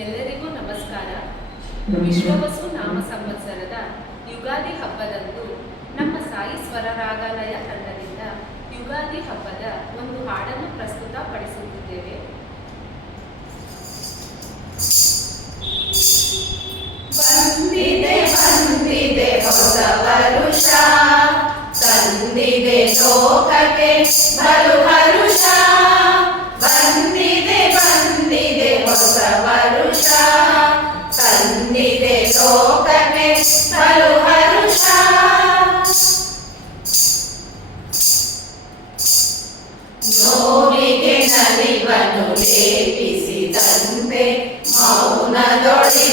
ಎಲ್ಲರಿಗೂ ನಮಸ್ಕಾರ. ವಿಶ್ವವಸು ನಾಮ ಸಂವತ್ಸರದ ಯುಗಾದಿ ಹಬ್ಬದಂದು ನಮ್ಮ ಸಾಯಿ ಸ್ವರ ರಾಗಾಲಯ ತಂಡದಿಂದ ಯುಗಾದಿ ಹಬ್ಬದ ಒಂದು ಹಾಡನ್ನು ಪ್ರಸ್ತುತಪಡಿಸುತ್ತಿದ್ದೇವೆ. ಬಂದಿದೆ ಬಂದಿದೆ ತಂದಿದೆ ಲೋಕಕ್ಕೆ ನೋವಿಗೆ ನಲಿವನು ಲೇಪಿಸಿದಂತೆ ಮೌನದೊಳಿಂಬನು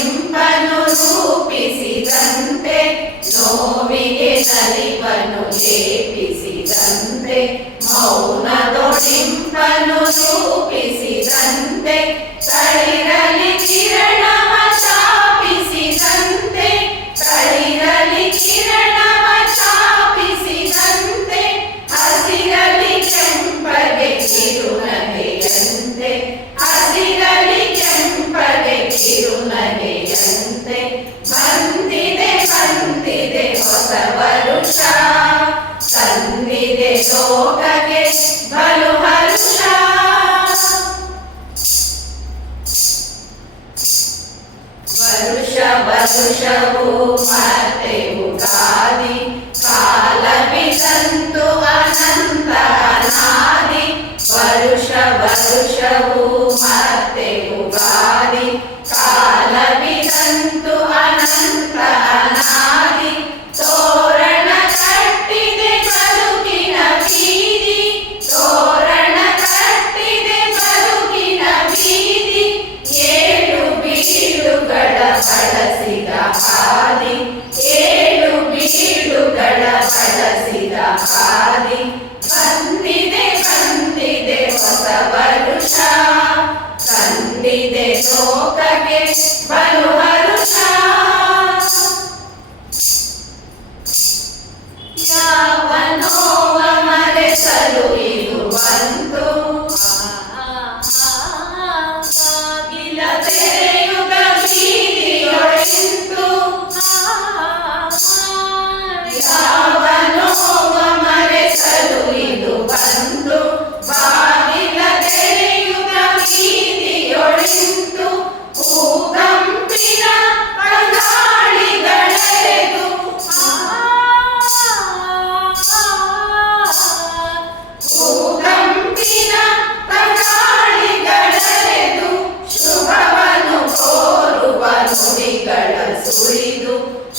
ರೂಪಿಸಿದಂತೆ ನೋವಿಗೆ ನಲಿವನು ಲೇಪಿಸಿದಂತೆ ಮೌನದೊಳಿಂಬನು ರೂಪಿಸಿದಂತೆ ತಳಿರಲಿ लोकके बलु हर्षा वरुष वरुषवो मते उगादि कालविदन्तु अनन्तनादि वरुष वरुषवो मते उगादि ಬಳಸಿದ ಹಾದಿ, ಏಳು ಬೀಳುಗಳ ಬಳಸಿದ ಹಾದಿ. ಬಂದಿದೆ ಬಂದಿದೆ ಹೊಸ ವರುಷ. ತಂದಿದೆ ಲೋಕಕ್ಕೆ ಬಲು ಹರುಷ ಯಾವ ಮರೆಸಲು ಇದು ಬಂತು. sofrido